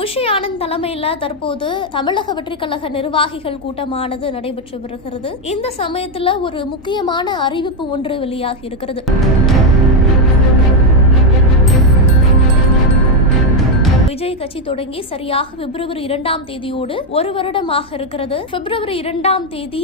Bussy Anand தலைமையில தற்போது தமிழக வெற்றிக்கழக நிர்வாகிகள் கூட்டமானது நடைபெற்று வருகிறது. இந்த சமயத்துல ஒரு முக்கியமான அறிவிப்பு ஒன்று வெளியாகி இருக்கிறது. கட்சி தொடங்கி சரியாக பிப்ரவரி இரண்டாம் தேதியோடு ஒரு வருடமாக இருக்கிறது. பிப்ரவரி இரண்டாம் தேதி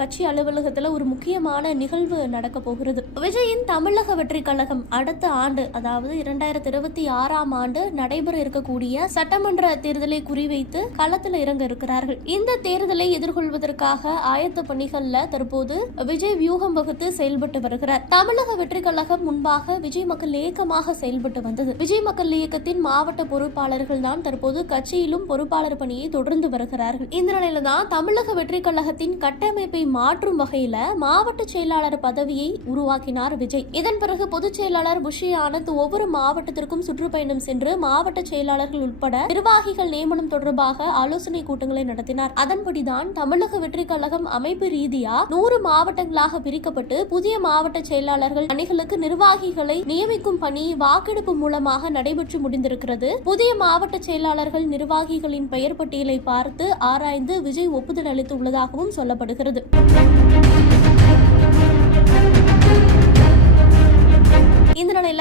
கட்சி அலுவலகத்துல ஒரு முக்கியமான நிகழ்வு நடக்க போகிறது. விஜயின் தமிழக வெற்றி கழகம் அடுத்த ஆண்டு அதாவது இரண்டாயிரத்தி இருபத்தி ஆறாம் ஆண்டு நடைபெற இருக்கக்கூடிய சட்டமன்ற தேர்தலை குறிவைத்து களத்தில் இறங்க இருக்கிறார்கள். இந்த தேர்தலை எதிர்கொள்வதற்காக ஆயத்த பணிகள்ல தற்போது விஜய் வியூகம் வகுத்து செயல்பட்டு வருகிறார். தமிழக வெற்றி கழகம் முன்பாக விஜய் மக்கள் இயக்கமாக செயல்பட்டு வந்தது. விஜய் மக்கள் இயக்கத்தின் மாவட்ட பொறுப்பாளர்கள் தான் தற்போது கட்சியிலும் பொறுப்பாளர் பணியை தொடர்ந்து வருகிறார்கள். இந்த நிலையில தான் தமிழக வெற்றி கழகத்தின் கட்டமைப்பை மாற்றும் வகையில மாவட்ட செயலாளர் பதவியை உருவாக்கினார் விஜய். இதன் பிறகு பொதுச் செயலாளர் புஷி ஆனந்த் ஒவ்வொரு மாவட்டத்திற்கும் சுற்றுப்பயணம் சென்று மாவட்ட செயலாளர்கள் உட்பட நிர்வாகிகள் நியமனம் தொடர்பாக ஆலோசனை கூட்டங்களை நடத்தினார். அதன்படிதான் தமிழக வெற்றி கழகம் அமைப்பு ரீதியா நூறு மாவட்டங்களாக பிரிக்கப்பட்டு புதிய மாவட்ட செயலாளர்கள் அணிகளுக்கு நிர்வாகிகளை நியமிக்கும் பணி வாக்கெடுப்பு மூலமாக நடைபெற்று முடிந்திருக்கிறது. புதிய மாவட்ட செயலாளர்கள் நிர்வாகிகளின் பெயர் பட்டியலை பார்த்து ஆராய்ந்து விஜய் ஒப்புதல் அளித்துள்ளதாகவும் சொல்லப்படுகிறது.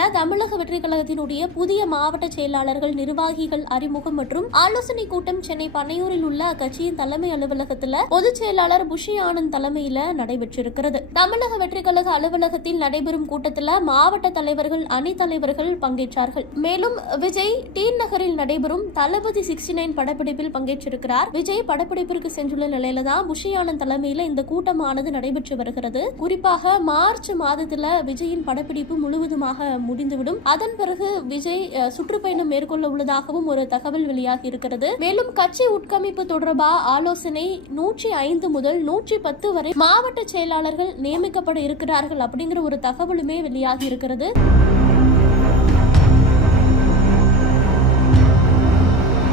தமிழக வெற்றிக் கழகத்தினுடைய புதிய மாவட்ட செயலாளர்கள் நிர்வாகிகள் அறிமுகம் மற்றும் ஆலோசனை கூட்டம் சென்னை பனையூரில் உள்ள அக்கட்சியின் தலைமை அலுவலகத்தில் பொதுச் செயலாளர் புஷி ஆனந்த் தலைமையில நடைபெற்றிருக்கிறது. தமிழக வெற்றிக் கழக அலுவலகத்தில் நடைபெறும் கூட்டத்தில் மாவட்ட தலைவர்கள் அணி தலைவர்கள் பங்கேற்றார்கள். மேலும் விஜய் டி நகரில் நடைபெறும் தளபதி சிக்ஸ்டி நைன் படப்பிடிப்பில் பங்கேற்றிருக்கிறார். விஜய் படப்பிடிப்பிற்கு சென்றுள்ள நிலையில தான் புஷி ஆனந்த் தலைமையில இந்த கூட்டமானது நடைபெற்று வருகிறது. குறிப்பாக மார்ச் மாதத்துல விஜயின் படப்பிடிப்பு முழுவதுமாக முடிந்துவிடும். அதன் பிறகு விஜய் சுற்றுப்பயணம் மேற்கொள்ள உள்ளதாகவும் ஒரு தகவல் வெளியாகி இருக்கிறது. மேலும் கட்சி உட்கமைப்பு தொடர்பாக ஆலோசனை நூற்றி ஐந்து முதல் நூற்றி பத்து வரை மாவட்ட செயலாளர்கள் நியமிக்கப்பட இருக்கிறார்கள் அப்படிங்கிற ஒரு தகவலுமே வெளியாகி இருக்கிறது.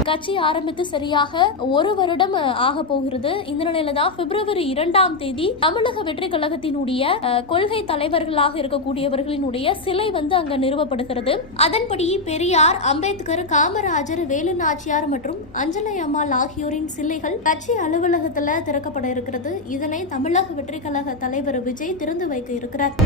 கட்சி ஆரம்பித்து சரியாக ஒரு வருடம் ஆக போகிறது. இந்த நிலையில தான் பிப்ரவரி இரண்டாம் தேதி தமிழக வெற்றி கழகத்தினுடைய கொள்கை தலைவர்களாக இருக்கக்கூடியவர்களினுடைய சிலை வந்து அங்க நிறுவப்படுகிறது. அதன்படி பெரியார் அம்பேத்கர் காமராஜர் வேலு நாச்சியார் மற்றும் அஞ்சலை அம்மாள் ஆகியோரின் சிலைகள் கட்சி அலுவலகத்துல திறக்கப்பட இருக்கிறது. இதனை தமிழக வெற்றி கழக தலைவர் விஜய் திறந்து வைக்க இருக்கிறார்.